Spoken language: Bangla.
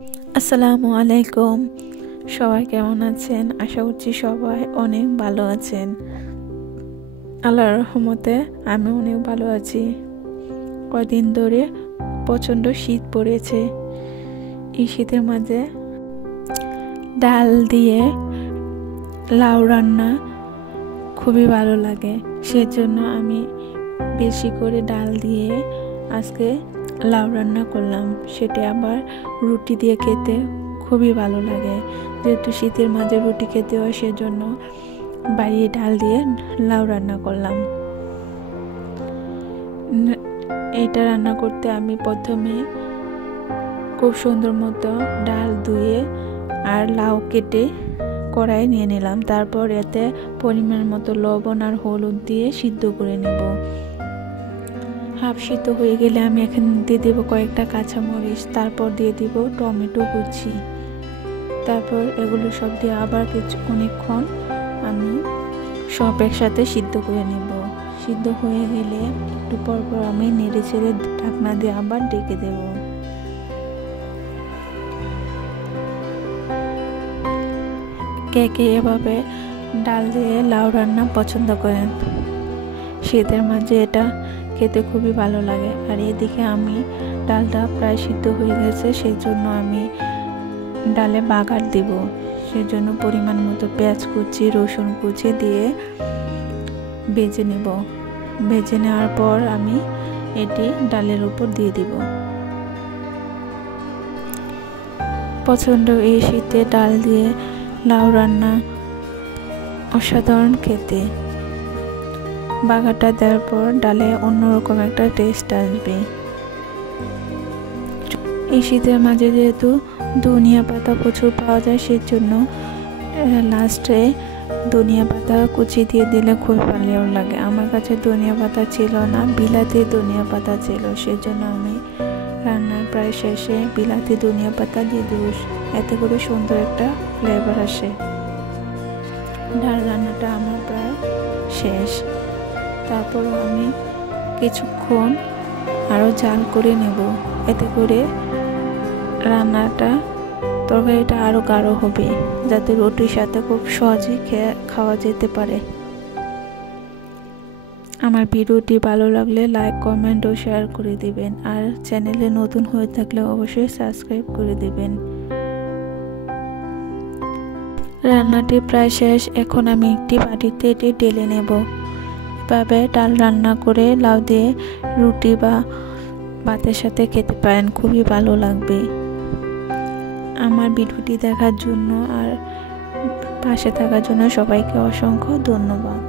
আসসালামু আলাইকুম। সবাই কেমন আছেন? আশা করছি সবাই অনেক ভালো আছেন। আল্লাহর রহমতে আমি অনেক ভালো আছি। কয়দিন ধরে প্রচণ্ড শীত পড়েছে। এই শীতের মাঝে ডাল দিয়ে লাউ রান্না খুবই ভালো লাগে। সেজন্য আমি বেশি করে ডাল দিয়ে আজকে লাউ রান্না করলাম। সেটা আবার রুটি দিয়ে খেতে খুবই ভালো লাগে। যেহেতু শীতের মাঝে রুটি খেতে হয়, সেজন্য বাড়িয়ে ডাল দিয়ে লাউ রান্না করলাম। এটা রান্না করতে আমি প্রথমে খুব সুন্দর মতো ডাল ধুয়ে আর লাউ কেটে কড়াই নিয়ে নিলাম। তারপর এতে পরিমাণ মতো লবণ আর হলুদ দিয়ে সিদ্ধ করে নেব। হাফ সিদ্ধ হয়ে গেলে আমি এখানে দিয়ে দেবো কয়েকটা কাঁচামরিচ, তারপর দিয়ে দিব টমেটো কুচি। তারপর এগুলো সব দিয়ে আবার অনেকক্ষণ আমি সব একসাথে সিদ্ধ করে নেব। সিদ্ধ হয়ে গেলে একটু পর আমি নেড়ে ছেড়ে ঢাকনা দিয়ে আবার ডেকে দেব। কে কে এভাবে ডাল দিয়ে লাউ রান্না পছন্দ করেন? শীতের মাঝে এটা খেতে খুবই ভালো লাগে। আর এদিকে আমি ডালটা প্রায় সিদ্ধ হয়ে গেছে, সেই জন্য আমি ডালে বাগার দিব। সেজন্য পরিমাণ মতো পেঁয়াজ কুচি, রসুন কুচি দিয়ে ভেজে নেব। ভেজে নেওয়ার পর আমি এটি ডালের উপর দিয়ে দিব। প্রচণ্ড এই শীতে ডাল দিয়ে লাউ রান্না অসাধারণ খেতে। বাগারটা দেওয়ার পর ডালে অন্যরকম একটা টেস্ট আসবে। এই শীতের মাঝে যেহেতু ধনিয়া পাতা প্রচুর পাওয়া যায়, সেজন্য লাস্টে ধনিয়া পাতা কুচি দিয়ে দিলে খুব ভালো লাগে। আমার কাছে ধনিয়া পাতা ছিল না, বিলাতি ধনিয়া পাতা ছিল, সেজন্য আমি রান্নার প্রায় শেষে বিলাতি ধনিয়া পাতা দিয়ে দেব। এতে করে সুন্দর একটা ফ্লেভার আসে। ডাল রান্নাটা আমার প্রায় শেষ। তারপর আমি কিছুক্ষণ আরও জাল করে নেব। এতে করে রান্নাটা তরকারিটা আরও গাঢ় হবে, যাতে রুটির সাথে খুব সহজেই খাওয়া যেতে পারে। আমার ভিডিওটি ভালো লাগলে লাইক, কমেন্ট ও শেয়ার করে দিবেন। আর চ্যানেলে নতুন হয়ে থাকলে অবশ্যই সাবস্ক্রাইব করে দিবেন। রান্নাটি প্রায় শেষ। এখন আমি একটি বাটিতে এটি ঢেলে নেব। এভাবে ডাল রান্না করে লাউ দিয়ে রুটি বা ভাতের সাথে খেতে পারেন, খুবই ভালো লাগবে। আমার ভিডিওটি দেখার জন্য আর পাশে থাকার জন্য সবাইকে অসংখ্য ধন্যবাদ।